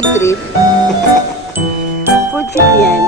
Food trip. Food trip yan.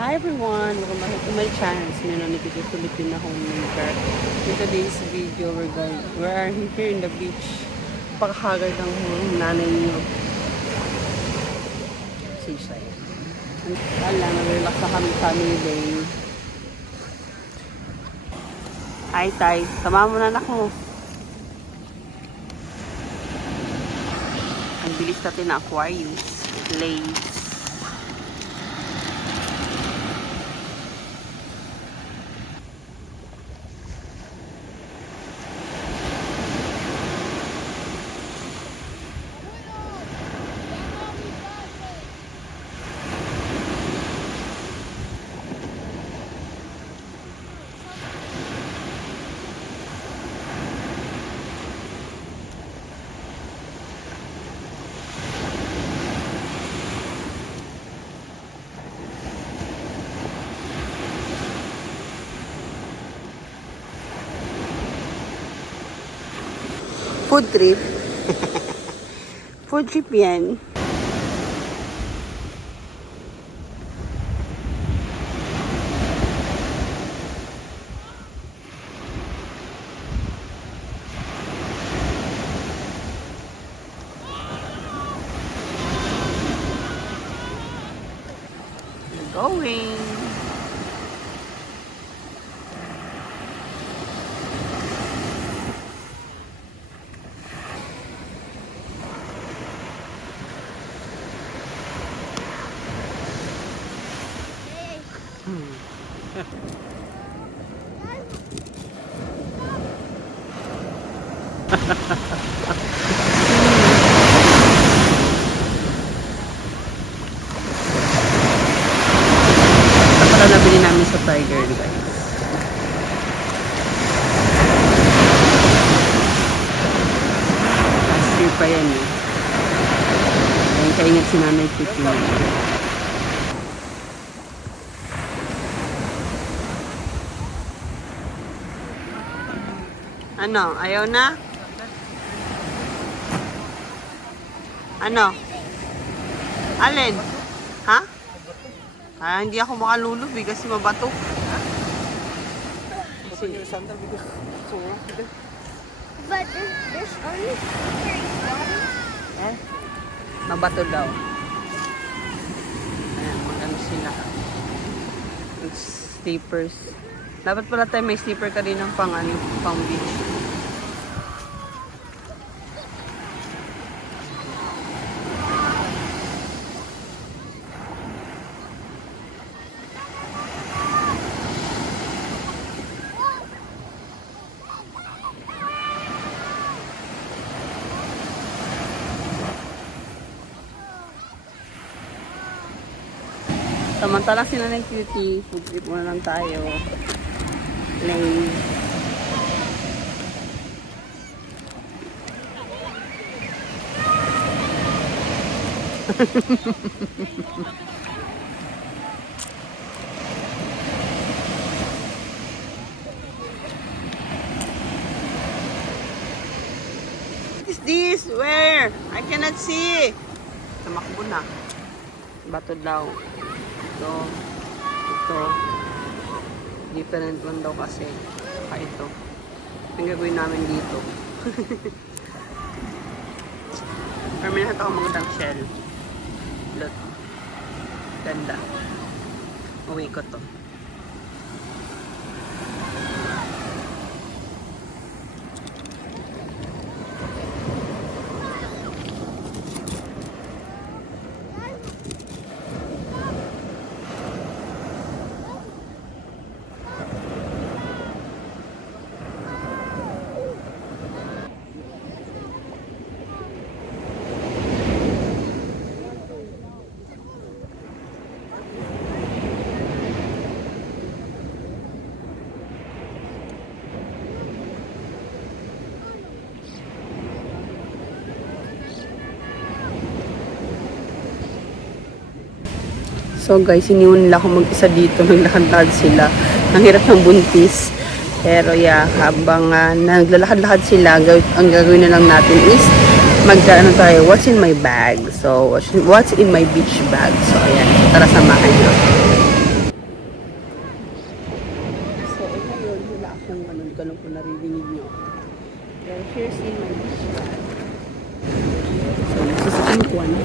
Hi everyone! Welcome back to my channel. Ngayon nandito sa Filipina homemaker. In today's video, we are here in the beach. Pakahagay ng nanay niyo. Seaside. Wala, nag-relax na kami family day. Hi Tay, sama mo na anak mo. Ang bilis natin na Aquarius. Lace. Food trip. Food trip yan. We're going. Ito pala nabili namin sa Tiger, guys. Last year pa yan eh. Ayun, kaingat si Nanay Titi. Ano? Ayaw na? Ano? Alin? Ha? Ah, hindi ako makalulubi kasi mabato. Kasi But this only eh? Mabato daw. Ayan, magano sila. Slippers. Dapat pala tayo may slipper ka rin ng pang beach. Samantalang sila ng cutie, food trip muna lang tayo. Lane. What is this? Where? I cannot see. Tumakbo na. Bato daw. Ito. Different one daw kasi. Saka ito. Ang gagawin namin dito. Pero may nakita ko magandang shell. Look. Ganda. Uwi ko to. So guys, iniwan nila ako mag-isa dito. Naglakad-lakad sila. Ang hirap ng buntis. Pero yeah, habang naglalakad-lakad sila, ang gagawin na lang natin is magkaano tayo, what's in my bag. So, what's in my beach bag. So, ayan. Tara, samahan nyo. So, ngayon, wala akong hindi ko lang po naririnig nyo. Pero here's in my beach bag. So, nagsisaking ko na.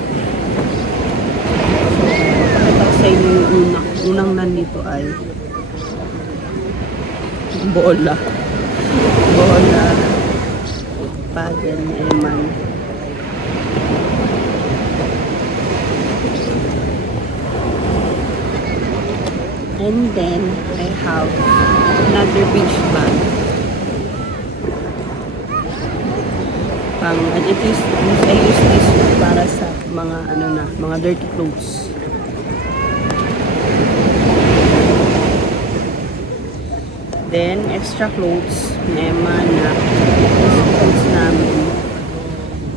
Pakita ko sa inyo yung unang nandito ay bola. Bola. Paddle ni Eman. And then, I have another beach bag. I use this para sa mga mga dirty clothes. Then, extra clothes ni Emma na clothes namin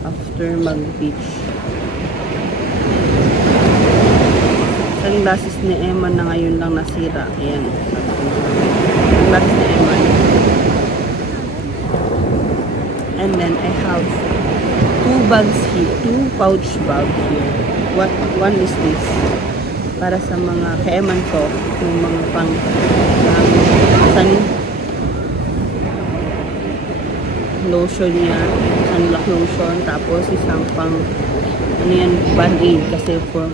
after mag-beach. Sunglasses ni Emma na ngayon lang nasira. Ayan. Sunglasses ni Emma. And then, I have two bags here. Two pouch bag here. One is this. Para sa mga kaeman ko. Yung mga pang lotion niya, sunblock lotion, tapos isang pang band-aid kasi for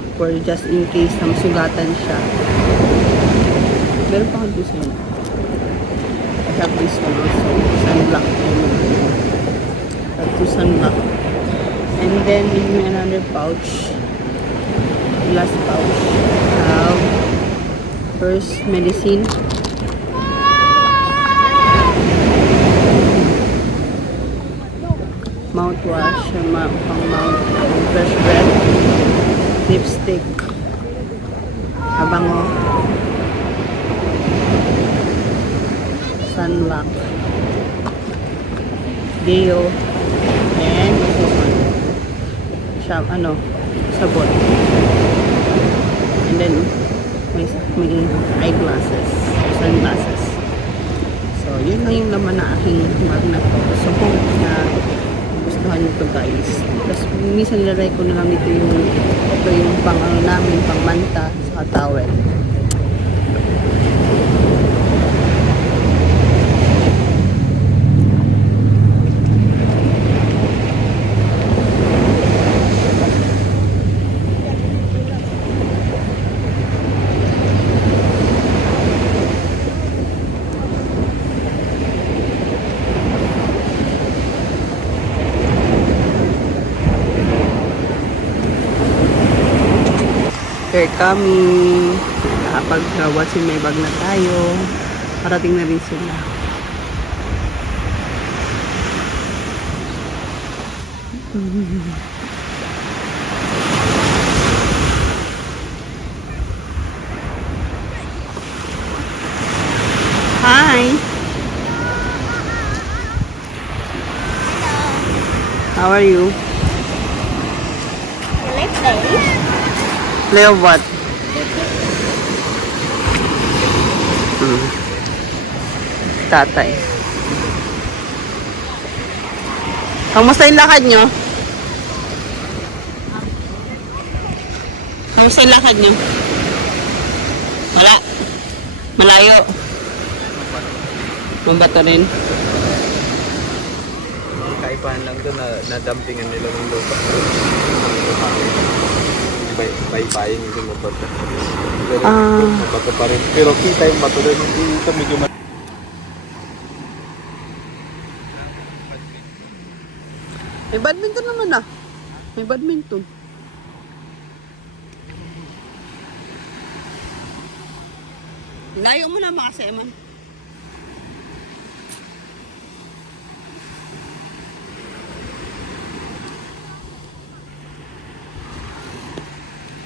just in case na masugatan siya. Meron pa akong gusto niya. I have this one also, sunblock. Tapos sunblock. And then in another pouch, last pouch, have first medicine. Mouthwash, pang mouth, fresh breath, lipstick, abango, sunblock, deo, and this one, sabon. And then, may eyeglasses, sunglasses. So, yun lang yung laman na aking bag na to. So, hope na gustuhan nyo to guys. Tapos minsan nilalay ko na lang dito yung pang namin, pang manta sa towel. They're coming. Nakapag-what's in my bag na tayo. Parating na rin sila. Hi! How are you? You like this? Play of what? Tatay. Kamusta yung lakad nyo? Kamusta yung lakad nyo? Wala. Malayo. Mabato rin. Kaibahan lang doon na nadampingan nila ng lupa. Baybayin yung mabato. Pero mabato pa rin. Pero kita yung bato doon. Hindi ito medyo May badminton naman ah. May badminton. Layo mo na mga Eman.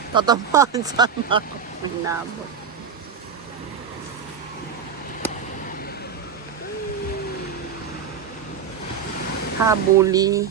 Tatamaan sana ako. May nabot. Habuli.